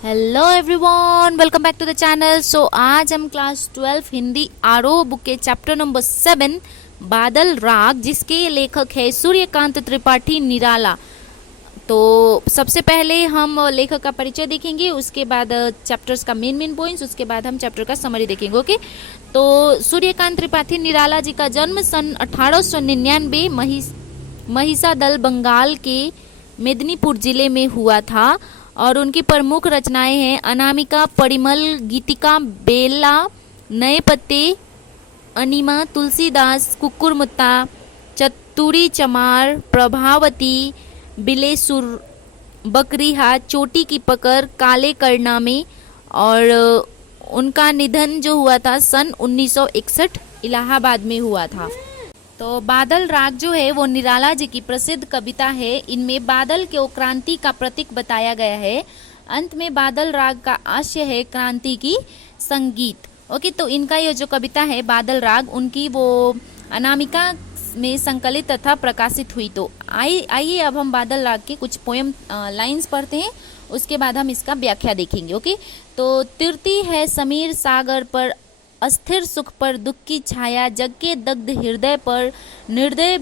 Hello everyone, welcome back to the channel. So आज हम class 12 Hindi आरो बुक के चैप्टर नंबर 7 बादल राग, जिसके लेखक है सूर्यकांत त्रिपाठी निराला। तो सबसे पहले हम लेखक का परिचय देखेंगे, उसके बाद चैप्टर्स का मेन पॉइंट्स, उसके बाद हम चैप्टर का समरी देखेंगे। ओके, तो सूर्यकांत त्रिपाठी निराला जी का जन्म सन 1899 महिसादल बंगाल के मेदिनीपुर जिले में हुआ था और उनकी प्रमुख रचनाएं हैं अनामिका, परिमल, गीतिका, बेला, नए पत्ते, अनिमा, तुलसीदास, कुकुरमुत्ता, चतुरी चमार, प्रभावती, बिलेसुर, बकरी हाथ, चोटी की पकड़, काले करनामे। और उनका निधन जो हुआ था सन 1961 इलाहाबाद में हुआ था। तो बादल राग जो है वो निराला जी की प्रसिद्ध कविता है। इनमें बादल को क्रांति का प्रतीक बताया गया है। अंत में बादल राग का आशय है क्रांति की संगीत। ओके, तो इनका ये जो कविता है बादल राग, उनकी वो अनामिका में संकलित तथा प्रकाशित हुई। तो आइए अब हम बादल राग के कुछ पोएम लाइंस पढ़ते हैं, उसके बाद हम इसका व्याख्या देखेंगे। ओके, तो तिरती है समीर सागर पर, अस्थिर सुख पर दुख की छाया, जग के दग्ध हृदय पर निर्दय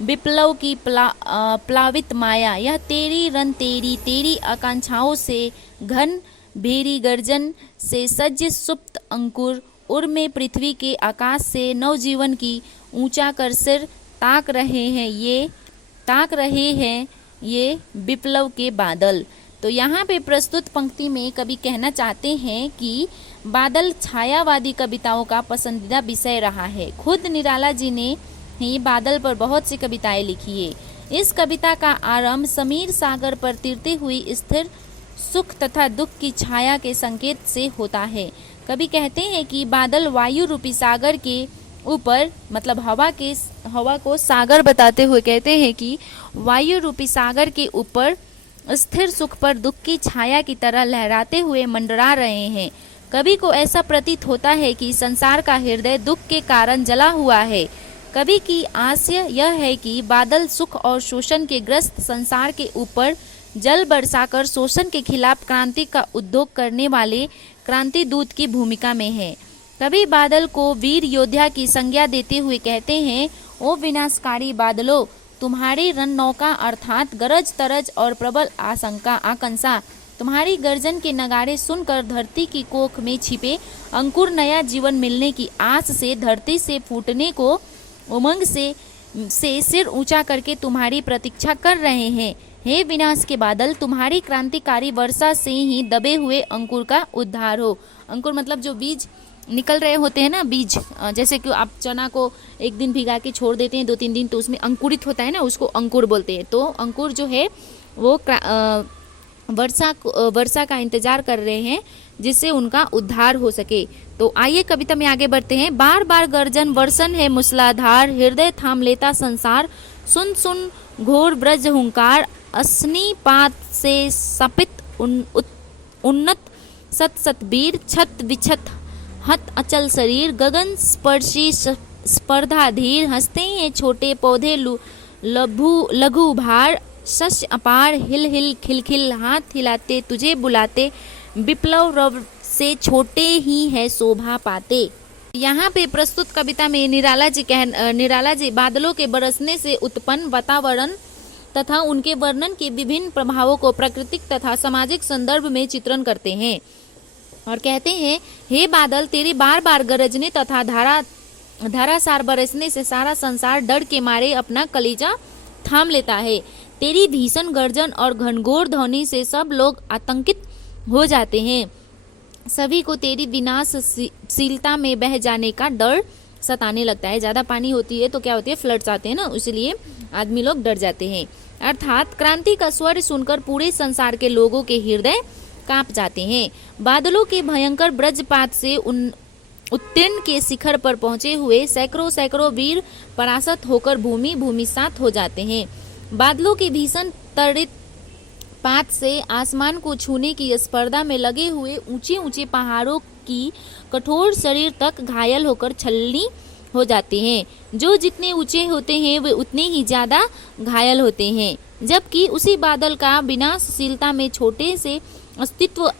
विप्लव की प्लावित माया। यह तेरी रन तेरी तेरी आकांक्षाओं से घन भेरी गर्जन से सज्ज सुप्त अंकुर, उर में पृथ्वी के आकाश से नवजीवन की ऊंचा कर सिर ताक रहे हैं ये विप्लव के बादल। तो यहाँ पे प्रस्तुत पंक्ति में कवि कहना चाहते हैं कि बादल छायावादी कविताओं का पसंदीदा विषय रहा है। खुद निराला जी ने ही बादल पर बहुत सी कविताएं लिखी है। इस कविता का आरंभ समीर सागर पर तिरती हुई स्थिर सुख तथा दुख की छाया के संकेत से होता है। कवि कहते हैं कि बादल वायु रूपी सागर के ऊपर, मतलब हवा को सागर बताते हुए कहते हैं कि वायु रूपी सागर के ऊपर स्थिर सुख पर दुख की छाया की तरह लहराते हुए मंडरा रहे हैं। कवि को ऐसा प्रतीत होता है कि संसार का हृदय दुख के कारण जला हुआ है। कवि की आशय यह है कि बादल सुख और शोषण के ग्रस्त संसार के ऊपर जल बरसाकर शोषण के खिलाफ क्रांति का उद्योग करने वाले क्रांति दूत की भूमिका में है। कवि बादल को वीर योद्धा की संज्ञा देते हुए कहते हैं, ओ विनाशकारी बादलों, तुम्हारी रन नौका अर्थात गरज तरज और प्रबल आकांक्षा, तुम्हारी गर्जन के नगाड़े सुनकर धरती की कोख में छिपे अंकुर नया जीवन मिलने की आस से धरती से फूटने को उमंग से सिर ऊंचा करके तुम्हारी प्रतीक्षा कर रहे हैं। हे विनाश के बादल, तुम्हारी क्रांतिकारी वर्षा से ही दबे हुए अंकुर का उद्धार हो। अंकुर मतलब जो बीज निकल रहे होते हैं ना, बीज, जैसे कि आप चना को एक दिन भिगा के छोड़ देते हैं 2-3 दिन, तो उसमें अंकुरित होता है ना, उसको अंकुर बोलते हैं। तो अंकुर जो है वो वर्षा का इंतजार कर रहे हैं जिससे उनका उद्धार हो सके। तो आइए कविता में आगे बढ़ते हैं। बार बार गर्जन वर्षण है मूसलाधार, हृदय थाम लेता संसार, सुन सुन घोर ब्रज हुंकार, असनी पात से सपित उन्नत सत सतबीर, छत विछत हत अचल शरीर, गगन स्पर्शी स्पर्धाधीर, हंसते हैं छोटे पौधे लघु भार, शस्य अपार हिल हिल खिलखिल, हाथ हिलाते तुझे बुलाते, विप्लव रव से छोटे ही है शोभा पाते। यहाँ पे प्रस्तुत कविता में निराला जी बादलों के बरसने से उत्पन्न वातावरण तथा उनके वर्णन के विभिन्न प्रभावों को प्राकृतिक तथा सामाजिक संदर्भ में चित्रण करते हैं और कहते हैं, हे बादल, तेरे बार बार गरजने तथा धारासार बरसने से सारा संसार डर के मारे अपना कलेजा थाम लेता है। तेरी भीषण गर्जन और घनघोर ध्वनि से सब लोग आतंकित हो जाते हैं। सभी को तेरी विनाशशीलता में बह जाने का डर सताने लगता है। ज़्यादा पानी होती है तो क्या होती है, फ्लड्स आते हैं ना, इसलिए आदमी लोग डर जाते हैं। अर्थात क्रांति का स्वर सुनकर पूरे संसार के लोगों के हृदय कांप जाते हैं। बादलों के भयंकर ब्रजपात से उत्तीर्ण के शिखर पर पहुंचे हुए सैकड़ों वीर परास्त होकर भूमि सात हो जाते हैं। बादलों के भीषण तड़ित पात से आसमान को छूने की स्पर्धा में लगे हुए ऊंचे पहाड़ों की कठोर शरीर तक घायल होकर छलनी हो जाते हैं। जो जितने ऊंचे होते हैं वे उतने ही ज्यादा घायल होते हैं। जबकि उसी बादल का विनाशशीलता में छोटे से अस्तित्व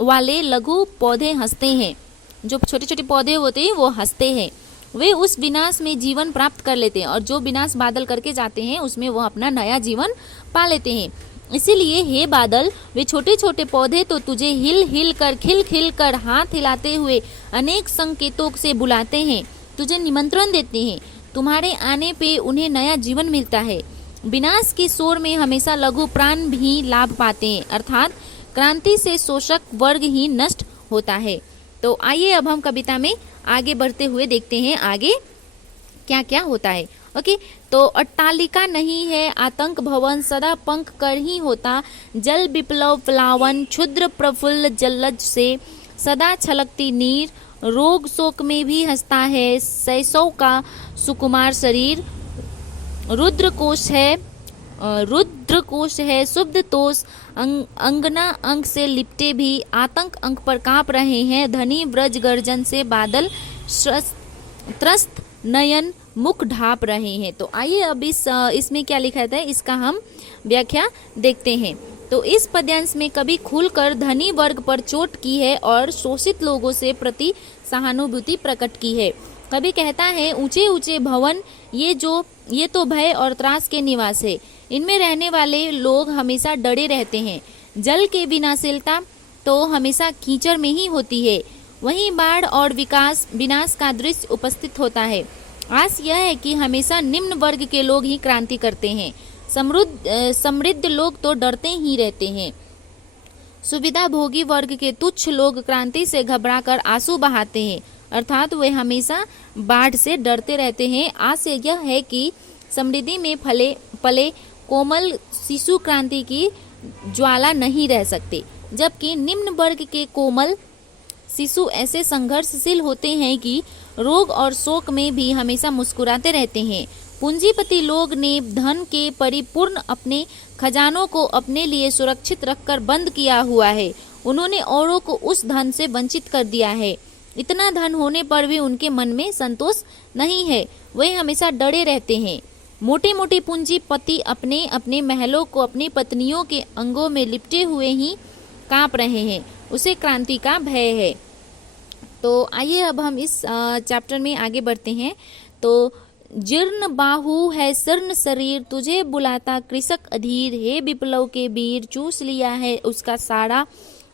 वाले लघु पौधे हंसते हैं। जो छोटे छोटे पौधे होते हैं वो हंसते हैं। वे उस विनाश में जीवन प्राप्त कर लेते हैं और जो विनाश बादल करके जाते हैं उसमें वो अपना नया जीवन पा लेते हैं। इसीलिए हे बादल, वे छोटे छोटे पौधे तो तुझे हिल हिल कर खिल खिल कर हाथ हिलाते हुए अनेक संकेतों से बुलाते हैं, तुझे निमंत्रण देते हैं। तुम्हारे आने पे उन्हें नया जीवन मिलता है। विनाश के शोर में हमेशा लघु प्राण भी लाभ पाते हैं, अर्थात क्रांति से शोषक वर्ग ही नष्ट होता है। तो आइए अब हम कविता में आगे बढ़ते हुए देखते हैं आगे क्या क्या होता है। ओके, तो अट्टालिका नहीं है आतंक भवन, सदा पंख कर ही होता, जल विप्लव प्लावन, क्षुद्र प्रफुल्ल जलज से सदा छलकती नीर, रोग शोक में भी हंसता है शैशव का सुकुमार शरीर, रुद्र कोश है शुद्ध तोष, अंगना अंग से लिपटे भी आतंक अंक पर कांप रहे हैं, धनी ब्रज गर्जन से बादल त्रस्त नयन मुख ढाप रहे हैं। तो आइए अब इसमें क्या लिखा था इसका हम व्याख्या देखते हैं। तो इस पद्यांश में कवि खुलकर धनी वर्ग पर चोट की है और शोषित लोगों से प्रति सहानुभूति प्रकट की है। कवि कहता है, ऊंचे ऊंचे भवन ये तो भय और त्रास के निवास है। इनमें रहने वाले लोग हमेशा डरे रहते हैं। जल के विनाशीलता तो हमेशा कीचड़ में ही होती है। वहीं बाढ़ और विनाश का दृश्य उपस्थित होता है। आस यह है कि हमेशा निम्न वर्ग के लोग ही क्रांति करते हैं। समृद्ध लोग तो डरते ही रहते हैं। सुविधा भोगी वर्ग के तुच्छ लोग क्रांति से घबराकर आंसू बहाते हैं, अर्थात वे हमेशा बाढ़ से डरते रहते हैं। आस यह है कि समृद्धि में पले कोमल शिशु क्रांति की ज्वाला नहीं रह सकते, जबकि निम्न वर्ग के कोमल शिशु ऐसे संघर्षशील होते हैं कि रोग और शोक में भी हमेशा मुस्कुराते रहते हैं। पूंजीपति लोग ने धन के परिपूर्ण अपने खजानों को अपने लिए सुरक्षित रखकर बंद किया हुआ है। उन्होंने औरों को उस धन से वंचित कर दिया है। इतना धन होने पर भी उनके मन में संतोष नहीं है, वे हमेशा डरे रहते हैं। मोटे मोटे पूंजीपति अपने अपने महलों को अपनी पत्नियों के अंगों में लिपटे हुए ही कांप रहे हैं, उसे क्रांति का भय है। तो आइए अब हम इस चैप्टर में आगे बढ़ते हैं। तो जीर्ण बाहु है शीर्ण शरीर, तुझे बुलाता कृषक अधीर, हे विप्लव के वीर, चूस लिया है उसका सारा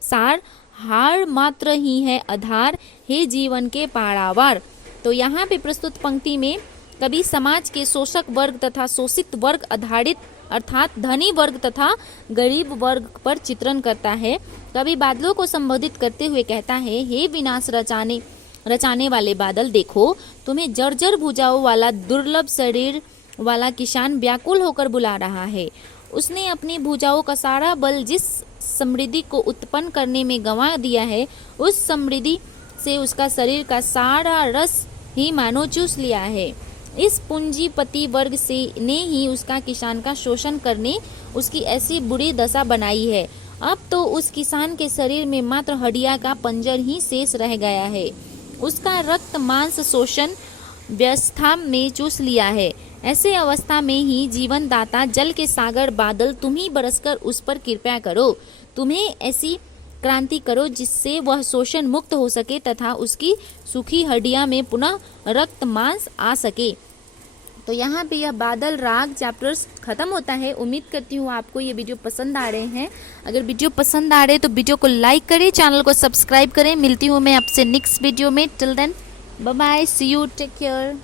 सार, हार मात्र ही है आधार, हे जीवन के पारावार। तो यहाँ पे प्रस्तुत पंक्ति में कवि समाज के शोषक वर्ग तथा शोषित वर्ग आधारित अर्थात धनी वर्ग तथा गरीब वर्ग पर चित्रण करता है। कवि बादलों को संबोधित करते हुए कहता है, हे विनाश रचाने वाले बादल, देखो तुम्हें जर्जर भुजाओं वाला दुर्लभ शरीर वाला किसान व्याकुल होकर बुला रहा है। उसने अपनी भुजाओं का सारा बल जिस समृद्धि को उत्पन्न करने में गंवा दिया है, उस समृद्धि से उसका शरीर का सारा रस ही मानो चूस लिया है। इस पूंजीपति वर्ग से ने ही उसका किसान का शोषण करने उसकी ऐसी बुरी दशा बनाई है। अब तो उस किसान के शरीर में मात्र हड्डियां का पंजर ही शेष रह गया है। उसका रक्त मांस शोषण व्यवस्था में चूस लिया है। ऐसे अवस्था में ही जीवन दाता जल के सागर बादल तुम ही बरसकर उस पर कृपया करो। तुम्हें ऐसी क्रांति करो जिससे वह शोषण मुक्त हो सके तथा उसकी सूखी हड्डियां में पुनः रक्त मांस आ सके। तो यहाँ पे यह बादल राग चैप्टर्स खत्म होता है। उम्मीद करती हूँ आपको ये वीडियो पसंद आ रहे हैं। अगर वीडियो पसंद आ रहे तो वीडियो को लाइक करें, चैनल को सब्सक्राइब करें। मिलती हूँ मैं आपसे नेक्स्ट वीडियो में। Till then bye bye, see you, take care.